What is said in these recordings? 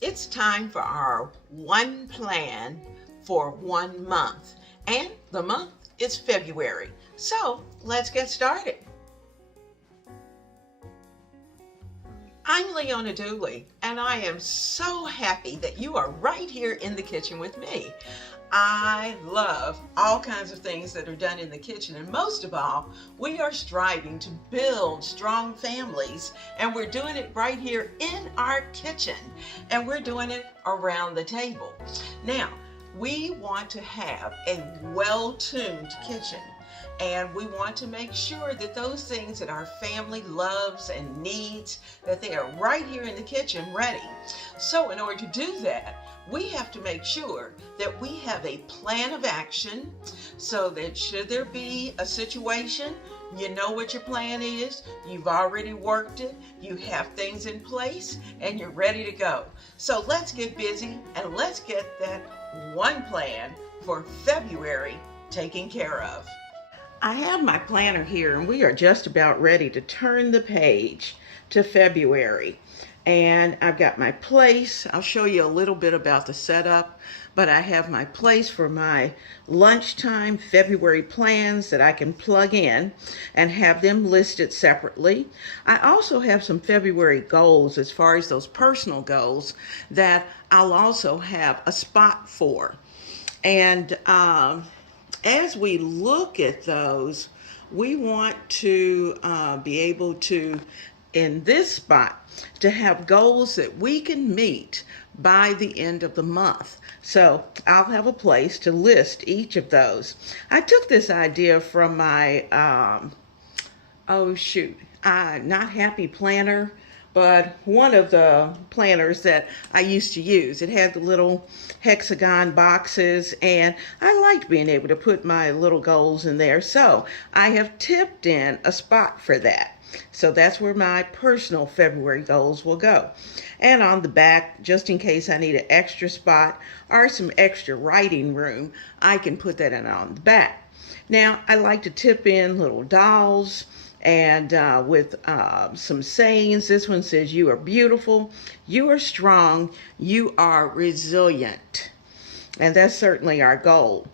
It's time for our one plan for 1 month, and the month is February. So let's get started. I'm Leona Dooley, and I am so happy that you are right here in the kitchen with me. I love all kinds of things that are done in the kitchen, and most of all, we are striving to build strong families, and we're doing it right here in our kitchen, and we're doing it around the table. Now, we want to have a well-tuned kitchen, and we want to make sure that those things that our family loves and needs, that they are right here in the kitchen ready. So in order to do that, we have to make sure that we have a plan of action so that should there be a situation, you know what your plan is, you've already worked it, you have things in place, and you're ready to go. So let's get busy and let's get that one plan for February taken care of. I have my planner here, and we are just about ready to turn the page to February. And I've got my place. I'll show you a little bit about the setup, but I have my place for my lunchtime February plans that I can plug in and have them listed separately. I also have some February goals as far as those personal goals that I'll also have a spot for. And as we look at those, we want to be able to, in this spot, to have goals that we can meet by the end of the month. So I'll have a place to list each of those. I took this idea from my, not happy planner, but one of the planners that I used to use. It had the little hexagon boxes, and I liked being able to put my little goals in there. So I have tipped in a spot for that. So that's where my personal February goals will go. And on the back, just in case I need an extra spot or some extra writing room, I can put that in on the back. Now, I like to tip in little dolls and with some sayings. This one says, "You are beautiful, you are strong, you are resilient." And that's certainly our goal.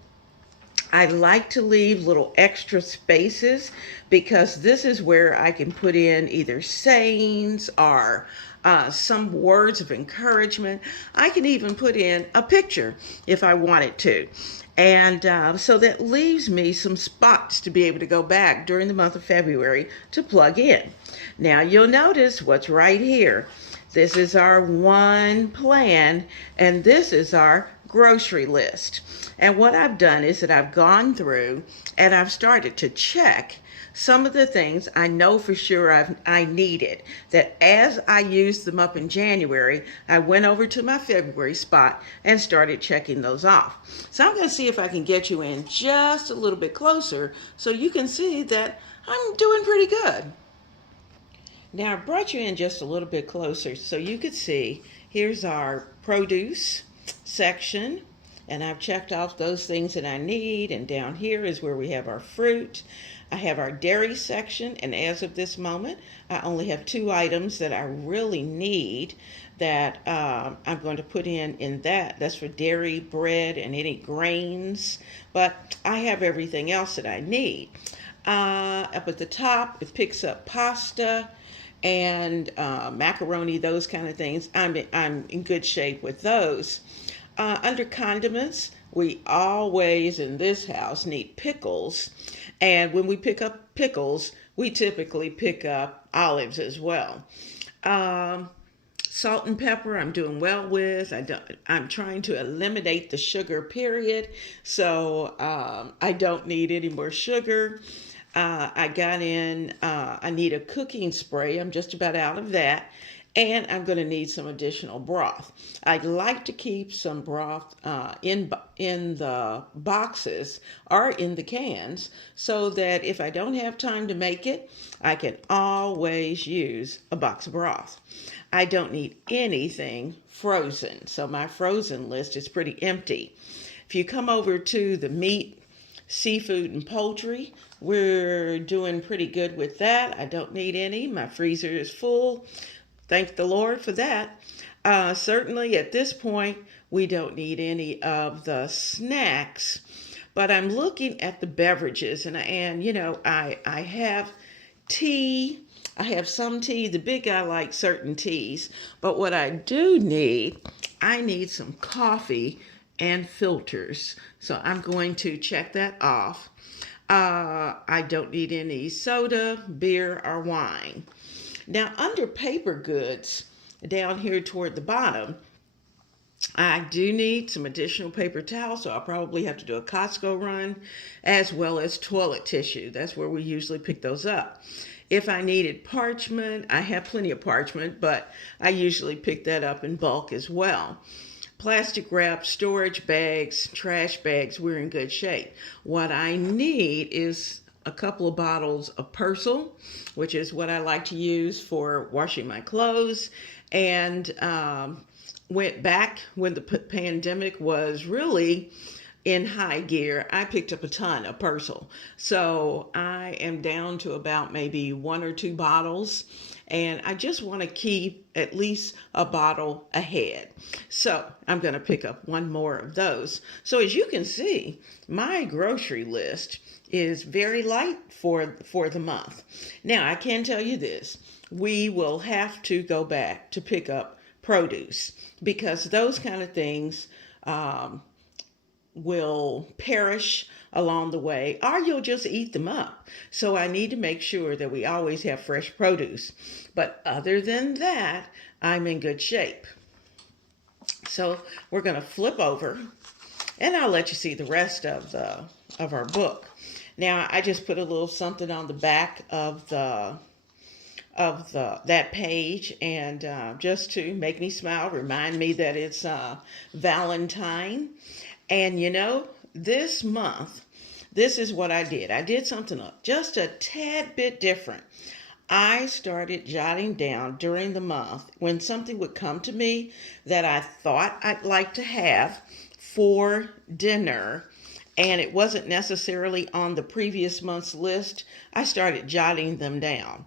I like to leave little extra spaces because this is where I can put in either sayings or some words of encouragement. I can even put in a picture if I wanted to. And so that leaves me some spots to be able to go back during the month of February to plug in. Now you'll notice what's right here. This is our one plan, and this is our grocery list. And what I've done is that I've gone through and I've started to check some of the things I know for sure I needed, that as I used them up in January, I went over to my February spot and started checking those off. So I'm going to see if I can get you in just a little bit closer so you can see that I'm doing pretty good. Now I brought you in just a little bit closer so you could see, here's our produce section, and I've checked off those things that I need, and down here is where we have our fruit. I have our dairy section, and as of this moment, I only have 2 items that I really need that I'm going to put in that. That's for dairy, bread, and any grains, but I have everything else that I need. Up at the top, it picks up pasta and macaroni, those kind of things. I'm in good shape with those. Under condiments, we always in this house need pickles, and when we pick up pickles, we typically pick up olives as well. Salt and pepper, I'm doing well with. I'm trying to eliminate the sugar, period, so I don't need any more sugar. I need a cooking spray. I'm just about out of that. And I'm going to need some additional broth. I'd like to keep some broth in the boxes or in the cans so that if I don't have time to make it, I can always use a box of broth. I don't need anything frozen, so my frozen list is pretty empty. If you come over to the meat, seafood, and poultry, we're doing pretty good with that. I don't need any. My freezer is full. Thank the Lord for that. Certainly at this point, we don't need any of the snacks, but I'm looking at the beverages, and you know, I have tea. I have some tea. The big guy likes certain teas, but what I do need, I need some coffee and filters. So I'm going to check that off. I don't need any soda, beer, or wine. Now, under paper goods, down here toward the bottom, I do need some additional paper towels, so I'll probably have to do a Costco run, as well as toilet tissue. That's where we usually pick those up. If I needed parchment, I have plenty of parchment, but I usually pick that up in bulk as well. Plastic wrap, storage bags, trash bags, we're in good shape. What I need is a couple of bottles of Persil, which is what I like to use for washing my clothes, and went back when the pandemic was really in high gear. I picked up a ton of Persil. So I am down to about maybe 1 or 2 bottles, and I just want to keep at least a bottle ahead. So I'm going to pick up 1 more of those. So as you can see, my grocery list is very light for the month. Now I can tell you this, we will have to go back to pick up produce, because those kind of things will perish along the way, or you'll just eat them up. So I need to make sure that we always have fresh produce. But other than that, I'm in good shape. So we're going to flip over, and I'll let you see the rest of our book. Now I just put a little something on the back of that page, and just to make me smile, remind me that it's Valentine. And you know, this month, this is what I did. I did something just a tad bit different. I started jotting down during the month when something would come to me that I thought I'd like to have for dinner, and it wasn't necessarily on the previous month's list. I started jotting them down.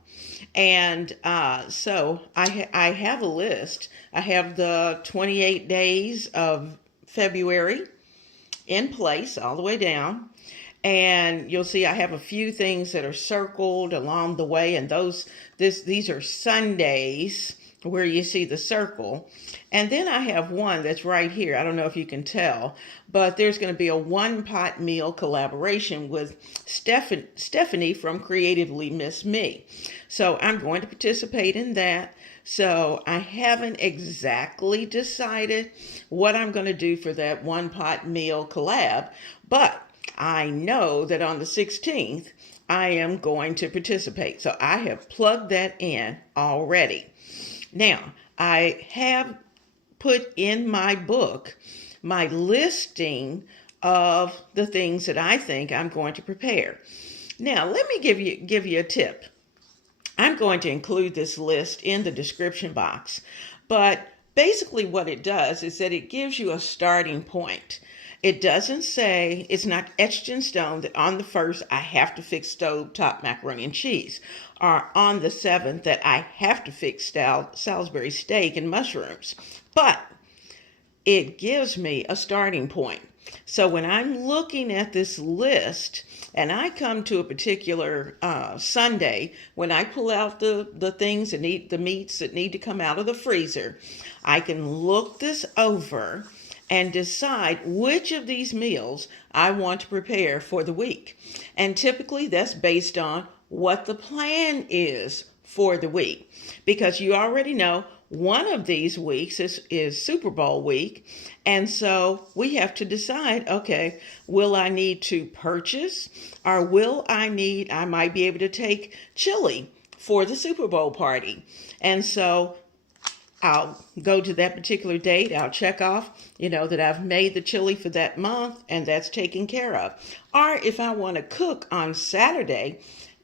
And so I have a list. I have the 28 days of February in place all the way down. And you'll see I have a few things that are circled along the way, and these are Sundays where you see the circle. And then I have one that's right here. I don't know if you can tell, but there's going to be a one-pot meal collaboration with Stephanie from Creatively MsMe. So I'm going to participate in that. So I haven't exactly decided what I'm going to do for that one-pot meal collab, but I know that on the 16th, I am going to participate. So I have plugged that in already. Now, I have put in my book my listing of the things that I think I'm going to prepare. Now, let me give you a tip. I'm going to include this list in the description box, but basically what it does is that it gives you a starting point. It doesn't say, it's not etched in stone that on the 1st I have to fix Stovetop macaroni and cheese, or on the 7th that I have to fix Salisbury steak and mushrooms. But it gives me a starting point. So when I'm looking at this list and I come to a particular Sunday, when I pull out the things that the meats that need to come out of the freezer, I can look this over and decide which of these meals I want to prepare for the week. And typically that's based on what the plan is for the week, because you already know one of these weeks is Super Bowl week. And so we have to decide, okay, will I need to purchase, or I might be able to take chili for the Super Bowl party. And so I'll go to that particular date. I'll check off, that I've made the chili for that month and that's taken care of. Or if I want to cook on Saturday,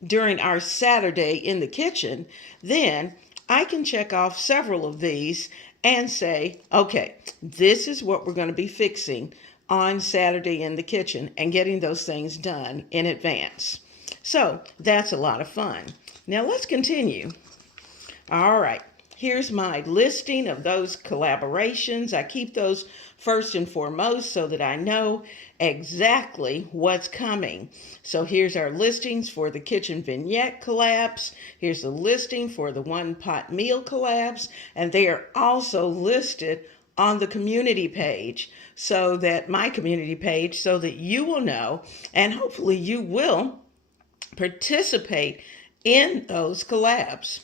during our Saturday in the kitchen, then I can check off several of these and say, okay, this is what we're going to be fixing on Saturday in the kitchen, and getting those things done in advance. So that's a lot of fun. Now let's continue. All right. Here's my listing of those collaborations. I keep those first and foremost so that I know exactly what's coming. So here's our listings for the kitchen vignette collabs. Here's the listing for the one pot meal collabs, and they are also listed on the community page, so that my community page, so that you will know, and hopefully you will participate in those collabs.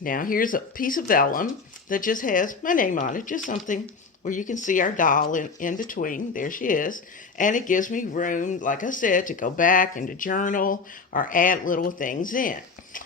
Now here's a piece of vellum that just has my name on it, just something where you can see our doll in between. There she is. And it gives me room, like I said, to go back and to journal or add little things in.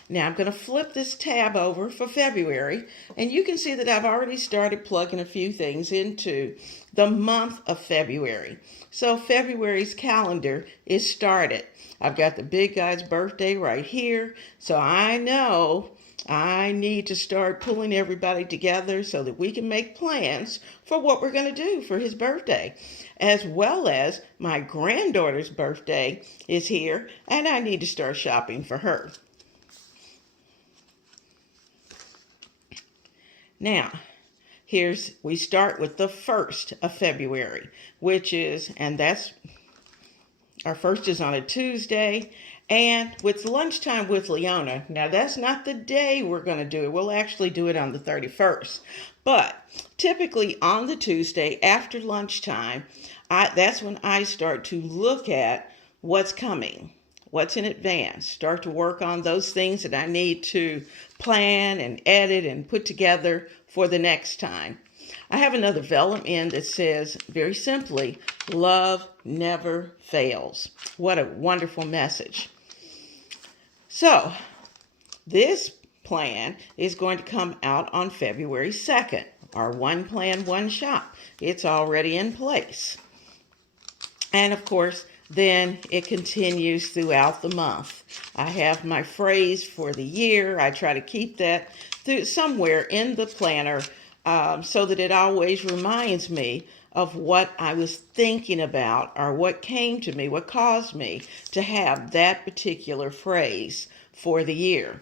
Now I'm going to flip this tab over for February, and you can see that I've already started plugging a few things into the month of February. So February's calendar is started. I've got the big guy's birthday right here, so I know I need to start pulling everybody together so that we can make plans for what we're going to do for his birthday, as well as my granddaughter's birthday is here, and I need to start shopping for her. Now, we start with the 1st of February, which is, and that's, our first is on a Tuesday, and with lunchtime with Leona. Now, that's not the day we're going to do it. We'll actually do it on the 31st. But typically on the Tuesday after lunchtime, that's when I start to look at what's coming, what's in advance, start to work on those things that I need to plan and edit and put together for the next time. I have another vellum in that says, very simply, love never fails. What a wonderful message. So, this plan is going to come out on February 2nd, our one plan, one shop. It's already in place. And of course, then it continues throughout the month. I have my phrase for the year. I try to keep that somewhere in the planner so that it always reminds me of what I was thinking about or what came to me, what caused me to have that particular phrase for the year.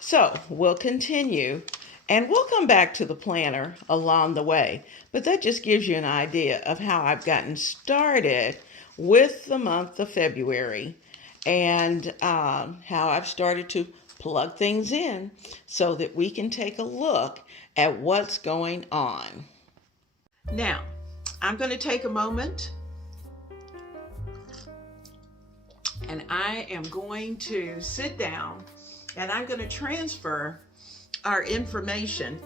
So we'll continue, and we'll come back to the planner along the way. But that just gives you an idea of how I've gotten started with the month of February, and how I've started to plug things in so that we can take a look at what's going on. Now, I'm going to take a moment, and I am going to sit down, and I'm going to transfer our information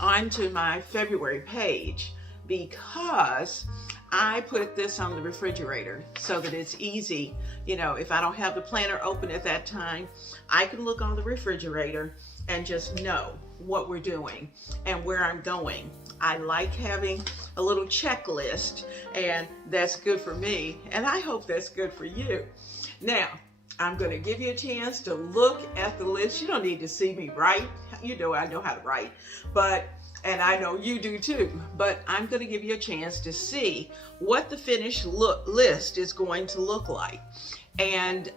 onto my February page, because I put this on the refrigerator so that it's easy. You know, if I don't have the planner open at that time, I can look on the refrigerator and just know what we're doing and where I'm going. I like having a little checklist, and that's good for me, and I hope that's good for you. Now, I'm going to give you a chance to look at the list. You don't need to see me write. You know I know how to write, and I know you do too, but I'm going to give you a chance to see what the finished list is going to look like. And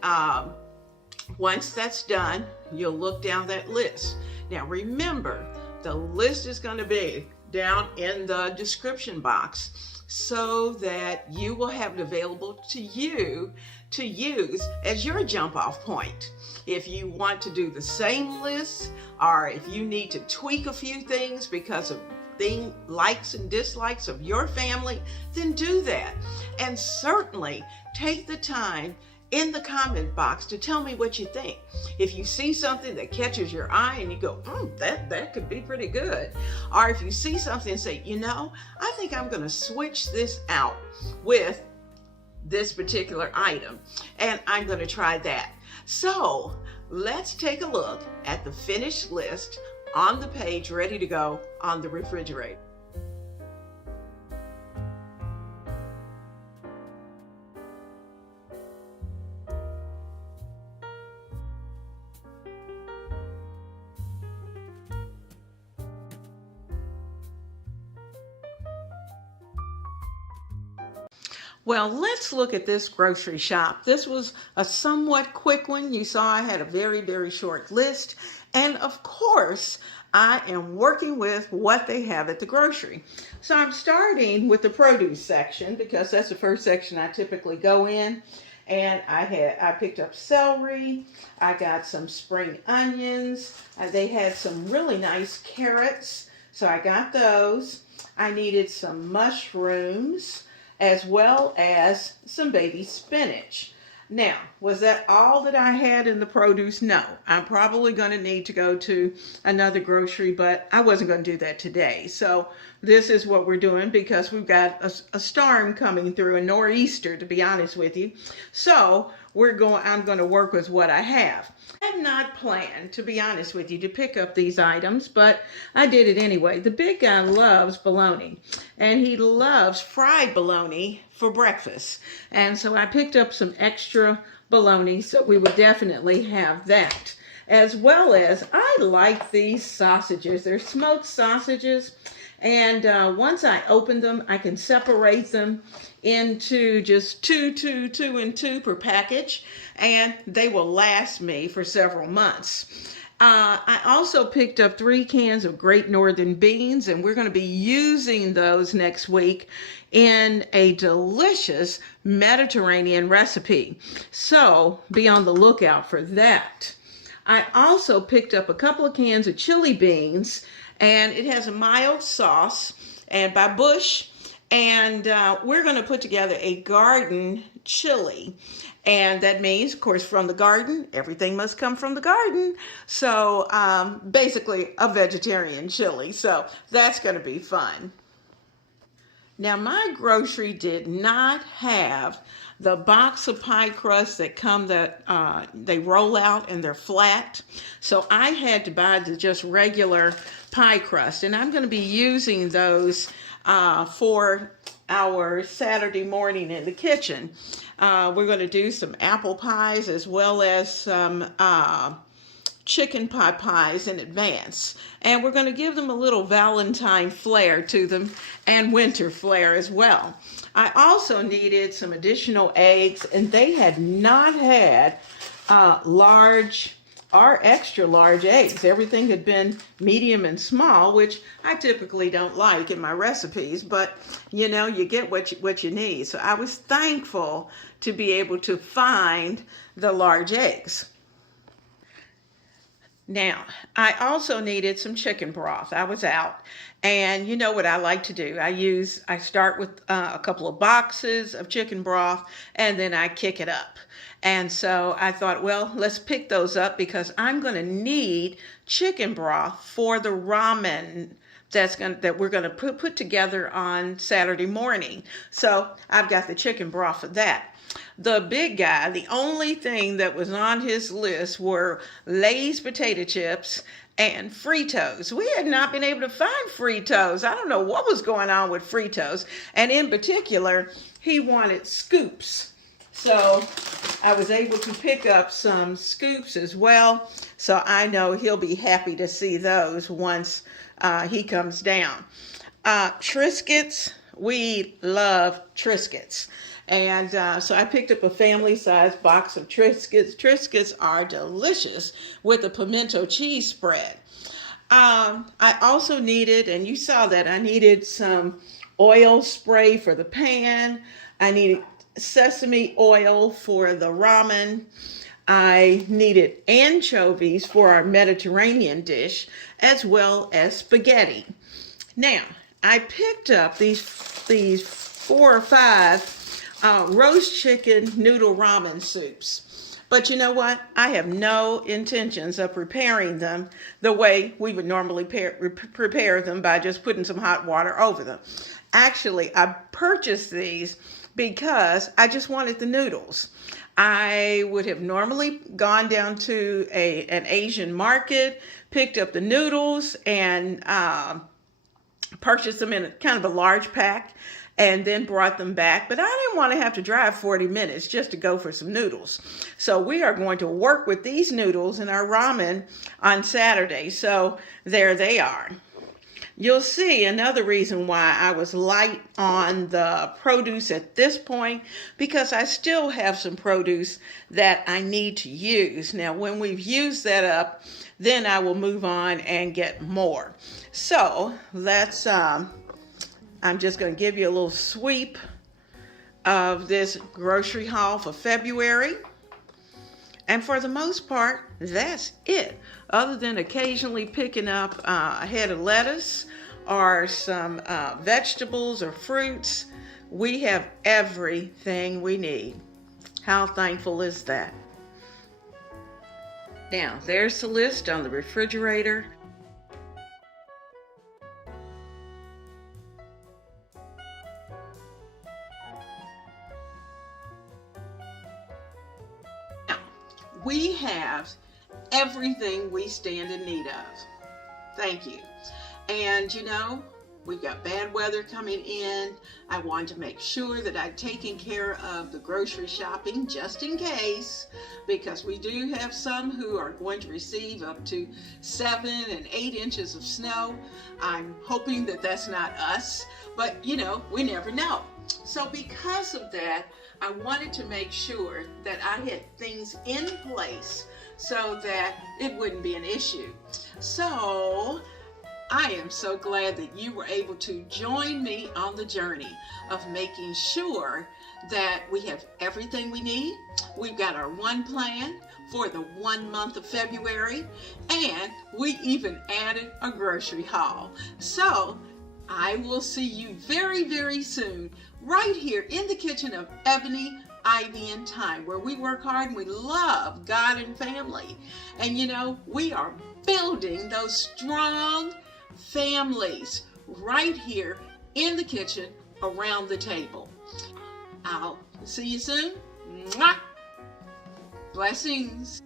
once that's done, you'll look down that list. Now remember, the list is going to be down in the description box so that you will have it available to you to use as your jump off point. If you want to do the same list, or if you need to tweak a few things because of likes and dislikes of your family, then do that. And certainly take the time in the comment box to tell me what you think. If you see something that catches your eye and you go, that could be pretty good. Or if you see something and say, you know, I think I'm going to switch this out with this particular item, and I'm going to try that. So let's take a look at the finished list on the page ready to go on the refrigerator. Well, let's look at this grocery shop. This was a somewhat quick one. You saw I had a very, very short list. And of course, I am working with what they have at the grocery. So I'm starting with the produce section because that's the first section I typically go in. And I picked up celery. I got some spring onions. They had some really nice carrots, so I got those. I needed some mushrooms as well as some baby spinach. Now, was that all that I had in the produce? No. I'm probably going to need to go to another grocery, but I wasn't going to do that today. So this is what we're doing because we've got a storm coming through, a nor'easter, to be honest with you. So I'm going to work with what I have. I had not planned, to be honest with you, to pick up these items, but I did it anyway. The big guy loves bologna, and he loves fried bologna for breakfast. And so I picked up some extra bologna, so we would definitely have that. As well as, I like these sausages. They're smoked sausages. And once I open them, I can separate them into just two and two per package, and they will last me for several months. I also picked up 3 cans of Great Northern beans, and we're going to be using those next week in a delicious Mediterranean recipe. So be on the lookout for that. I also picked up a couple of cans of chili beans, and it has a mild sauce and by Bush, and we're going to put together a garden chili. And that means, of course, from the garden, everything must come from the garden. So basically a vegetarian chili. So that's going to be fun. Now, my grocery did not have the box of pie crusts that they roll out and they're flat. So I had to buy the just regular pie crust. And I'm going to be using those for our Saturday morning in the kitchen. We're going to do some apple pies as well as some chicken pot pies in advance. And we're going to give them a little Valentine flair to them and winter flair as well. I also needed some additional eggs, and they had not had large or extra large eggs. Everything had been medium and small, which I typically don't like in my recipes, but you know, you get what you need. So I was thankful to be able to find the large eggs. Now, I also needed some chicken broth. I was out, and you know what I like to do. I start with a couple of boxes of chicken broth, and then I kick it up. And so I thought, well, let's pick those up because I'm going to need chicken broth for the ramen that we're going to put together on Saturday morning. So I've got the chicken broth for that. The big guy, the only thing that was on his list were Lay's potato chips and Fritos. We had not been able to find Fritos. I don't know what was going on with Fritos. And in particular, he wanted scoops. So I was able to pick up some scoops as well. So I know he'll be happy to see those once he comes down. Triscuits, we love Triscuits. And so I picked up a family-sized box of Triscuits. Triscuits are delicious with a pimento cheese spread. I also needed, and you saw that, I needed some oil spray for the pan. I needed sesame oil for the ramen. I needed anchovies for our Mediterranean dish, as well as spaghetti. Now, I picked up these 4 or 5 roast chicken noodle ramen soups. But you know what? I have no intentions of preparing them the way we would normally prepare them by just putting some hot water over them. Actually, I purchased these because I just wanted the noodles. I would have normally gone down to an Asian market, picked up the noodles, and purchased them in kind of a large pack, and then brought them back. But I didn't want to have to drive 40 minutes just to go for some noodles. So we are going to work with these noodles in our ramen on Saturday. So there they are. You'll see another reason why I was light on the produce at this point, because I still have some produce that I need to use. Now, when we've used that up, then I will move on and get more. So let's, I'm just going to give you a little sweep of this grocery haul for February. And for the most part, that's it. Other than occasionally picking up a head of lettuce or some vegetables or fruits, we have everything we need. How thankful is that? Now, there's the list on the refrigerator. Now, we have everything we stand in need of. Thank you. And you know, we've got bad weather coming in. I wanted to make sure that I'd taken care of the grocery shopping just in case, because we do have some who are going to receive up to 7 and 8 inches of snow. I'm hoping that that's not us, but you know, we never know. So because of that, I wanted to make sure that I had things in place so that it wouldn't be an issue. So I am so glad that you were able to join me on the journey of making sure that we have everything we need. We've got our one plan for the 1 month of February, and we even added a grocery haul. So I will see you very, very soon, right here in the kitchen of Ebony, Ivy, and Thyme, where we work hard and we love God and family. And you know, we are building those strong families right here in the kitchen around the table. I'll see you soon. Mwah! Blessings.